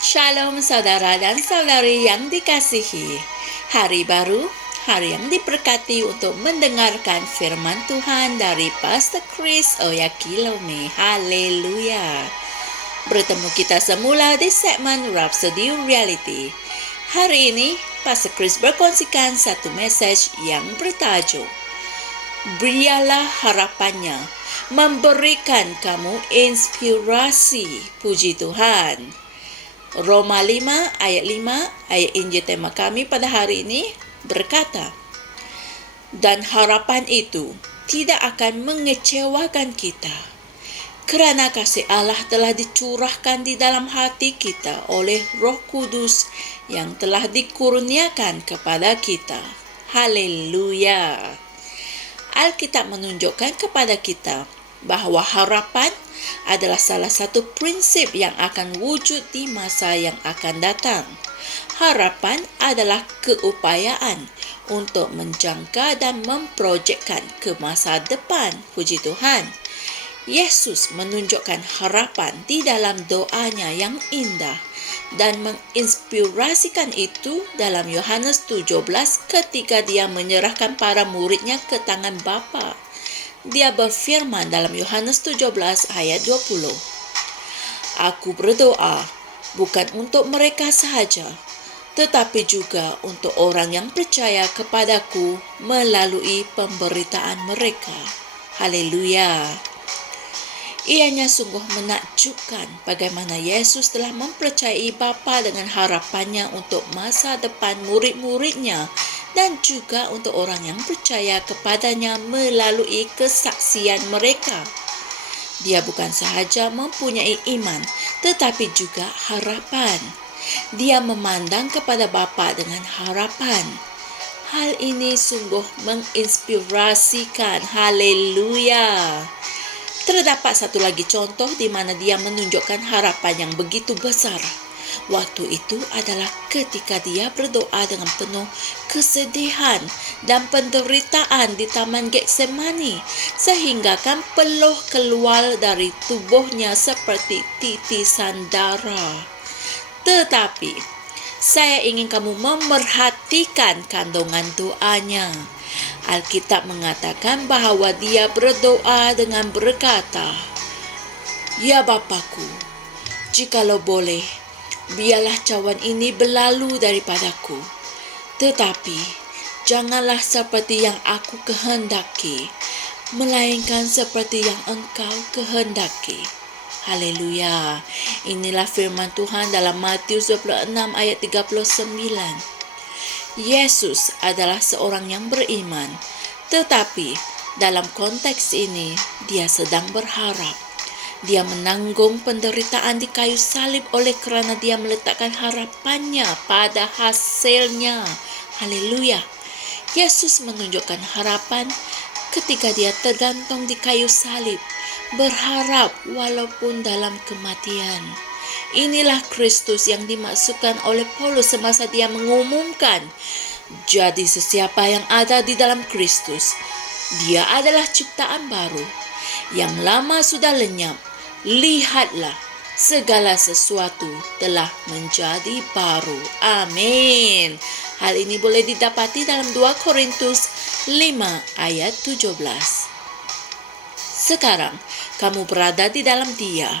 Shalom saudara dan saudari yang dikasihi. Hari baru, hari yang diberkati untuk mendengarkan firman Tuhan dari Pastor Chris Oyakilome. Haleluya. Bertemu kita semula di segmen Rhapsody Reality. Hari ini, Pastor Chris berkongsikan satu message yang bertajuk Berialah harapannya, memberikan kamu inspirasi. Puji Tuhan. Roma 5 ayat 5, ayat Injil tema kami pada hari ini berkata, dan harapan itu tidak akan mengecewakan kita, kerana kasih Allah telah dicurahkan di dalam hati kita oleh Roh Kudus yang telah dikurniakan kepada kita. Haleluya. Alkitab menunjukkan kepada kita bahawa harapan adalah salah satu prinsip yang akan wujud di masa yang akan datang. Harapan adalah keupayaan untuk menjangka dan memprojekkan ke masa depan. Puji Tuhan. Yesus menunjukkan harapan di dalam doanya yang indah dan menginspirasikan itu dalam Yohanes 17 ketika dia menyerahkan para muridnya ke tangan Bapa. Dia berfirman dalam Yohanes 17 ayat 20. Aku berdoa bukan untuk mereka sahaja, tetapi juga untuk orang yang percaya kepadaku melalui pemberitaan mereka. Haleluya. Ianya sungguh menakjubkan bagaimana Yesus telah mempercayai Bapa dengan harapannya untuk masa depan murid-muridnya dan juga untuk orang yang percaya kepadanya melalui kesaksian mereka. Dia bukan sahaja mempunyai iman, tetapi juga harapan. Dia memandang kepada Bapa dengan harapan. Hal ini sungguh menginspirasikan. Haleluya. Terdapat satu lagi contoh di mana dia menunjukkan harapan yang begitu besar. Waktu itu adalah ketika dia berdoa dengan penuh kesedihan dan penderitaan di Taman Getsemani, sehingga kan peluh keluar dari tubuhnya seperti titisan darah. Tetapi saya ingin kamu memerhatikan kandungan doanya. Alkitab mengatakan bahawa dia berdoa dengan berkata, Ya Bapa-Ku, jikalau boleh, biarlah cawan ini berlalu daripadaku. Tetapi, janganlah seperti yang aku kehendaki, melainkan seperti yang Engkau kehendaki. Haleluya. Inilah firman Tuhan dalam Matius 26 ayat 39. Yesus adalah seorang yang beriman, tetapi dalam konteks ini dia sedang berharap. Dia menanggung penderitaan di kayu salib oleh kerana dia meletakkan harapannya pada hasilnya. Haleluya. Yesus menunjukkan harapan ketika dia tergantung di kayu salib, berharap walaupun dalam kematian. Inilah Kristus yang dimaksudkan oleh Paulus semasa dia mengumumkan, jadi sesiapa yang ada di dalam Kristus, dia adalah ciptaan baru. Yang lama sudah lenyap, lihatlah, segala sesuatu telah menjadi baru. Amin. Hal ini boleh didapati dalam 2 Korintus 5 ayat 17. Sekarang kamu berada di dalam Dia,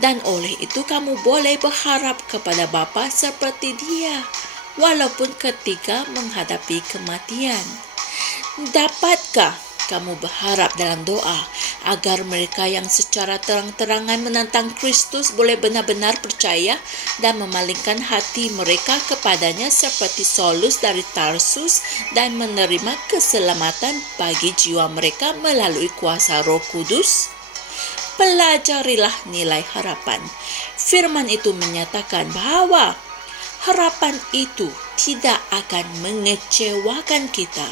dan oleh itu kamu boleh berharap kepada Bapa seperti Dia, walaupun ketika menghadapi kematian. Dapatkah kamu berharap dalam doa agar mereka yang secara terang-terangan menentang Kristus boleh benar-benar percaya dan memalingkan hati mereka kepadanya seperti Saulus dari Tarsus dan menerima keselamatan bagi jiwa mereka melalui kuasa Roh Kudus? Pelajarilah nilai harapan. Firman itu menyatakan bahawa harapan itu tidak akan mengecewakan kita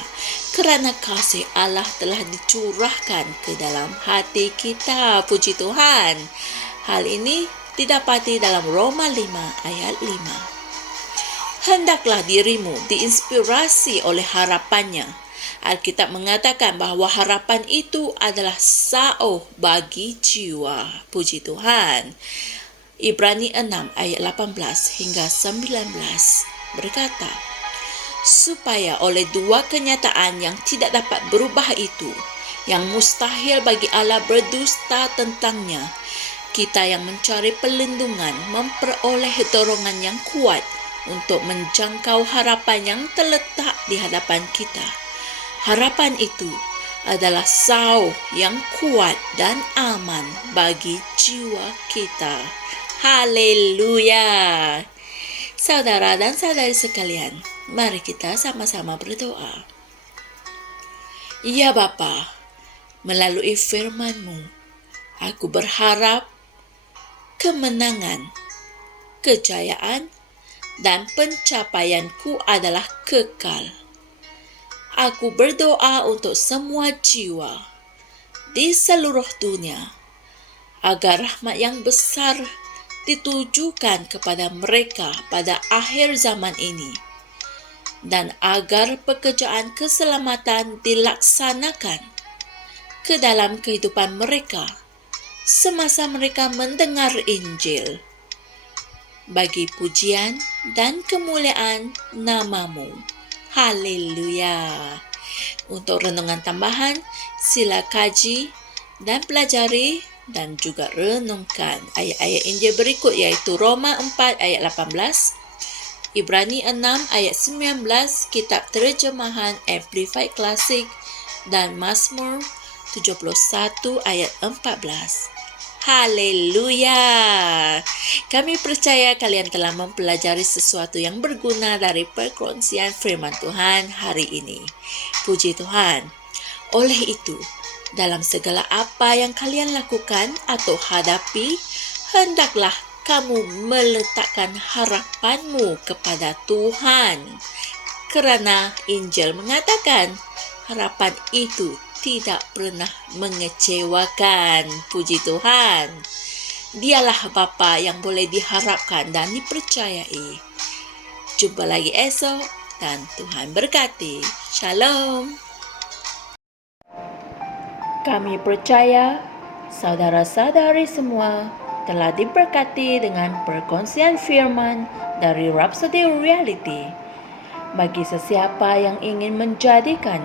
kerana kasih Allah telah dicurahkan ke dalam hati kita. Puji Tuhan. Hal ini didapati dalam Roma 5 ayat 5. Hendaklah dirimu diinspirasi oleh harapannya. Alkitab mengatakan bahawa harapan itu adalah sauh bagi jiwa. Puji Tuhan. Ibrani 6 ayat 18 hingga 19 berkata, supaya oleh dua kenyataan yang tidak dapat berubah itu, yang mustahil bagi Allah berdusta tentangnya, kita yang mencari perlindungan memperoleh dorongan yang kuat untuk menjangkau harapan yang terletak di hadapan kita. Harapan itu adalah sauh yang kuat dan aman bagi jiwa kita. Haleluya! Saudara dan saudari sekalian, mari kita sama-sama berdoa. Ya Bapa, melalui firman-Mu, aku berharap kemenangan, kejayaan, dan pencapaianku adalah kekal. Aku berdoa untuk semua jiwa di seluruh dunia, agar rahmat yang besar ditujukan kepada mereka pada akhir zaman ini, dan agar pekerjaan keselamatan dilaksanakan ke dalam kehidupan mereka semasa mereka mendengar Injil, bagi pujian dan kemuliaan nama-Mu. Haleluya. Untuk renungan tambahan, sila kaji dan pelajari dan juga renungkan ayat-ayat Injil berikut, iaitu Roma 4 ayat 18, Ibrani 6 ayat 19, Kitab Terjemahan Amplified Classic, dan Mazmur 71 ayat 14. Haleluya! Kami percaya kalian telah mempelajari sesuatu yang berguna dari perkongsian firman Tuhan hari ini. Puji Tuhan. Oleh itu, dalam segala apa yang kalian lakukan atau hadapi, hendaklah kamu meletakkan harapanmu kepada Tuhan. Kerana Injil mengatakan, harapan itu tidak pernah mengecewakan. Puji Tuhan. Dialah Bapa yang boleh diharapkan dan dipercayai. Jumpa lagi esok dan Tuhan berkati. Shalom. Kami percaya saudara-saudari semua telah diberkati dengan perkongsian firman dari Rhapsody Reality. Bagi sesiapa yang ingin menjadikan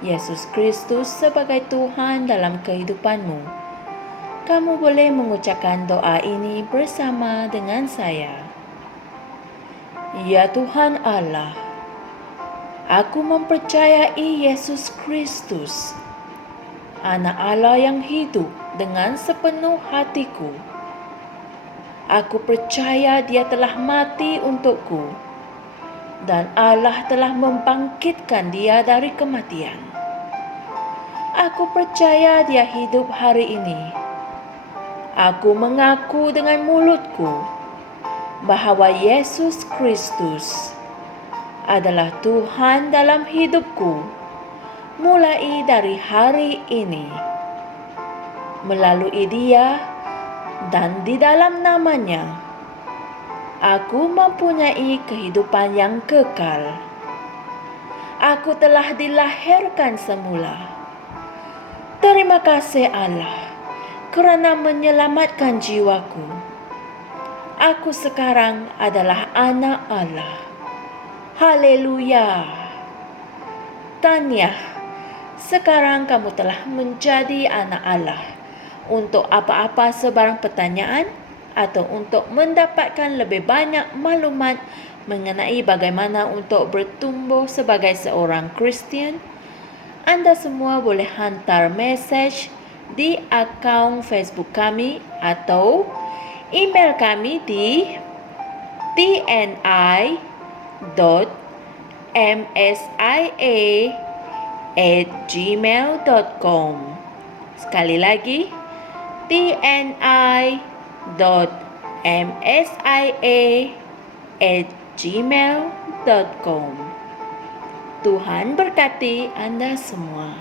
Yesus Kristus sebagai Tuhan dalam kehidupanmu, kamu boleh mengucapkan doa ini bersama dengan saya. Ya Tuhan Allah, aku mempercayai Yesus Kristus, Anak Allah yang hidup dengan sepenuh hatiku. Aku percaya Dia telah mati untukku, dan Allah telah membangkitkan Dia dari kematian. Aku percaya Dia hidup hari ini. Aku mengaku dengan mulutku bahawa Yesus Kristus adalah Tuhan dalam hidupku mulai dari hari ini. Melalui Dia dan di dalam nama-Nya, aku mempunyai kehidupan yang kekal. Aku telah dilahirkan semula. Terima kasih Allah kerana menyelamatkan jiwaku. Aku sekarang adalah anak Allah. Haleluya. Tahniah, sekarang kamu telah menjadi anak Allah. Untuk apa-apa sebarang pertanyaan atau untuk mendapatkan lebih banyak maklumat mengenai bagaimana untuk bertumbuh sebagai seorang Kristian, Anda semua boleh hantar mesej di akaun Facebook kami atau email kami di tni.msia@gmail.com. Sekali lagi, tni.msia@gmail.com. Tuhan berkati Anda semua.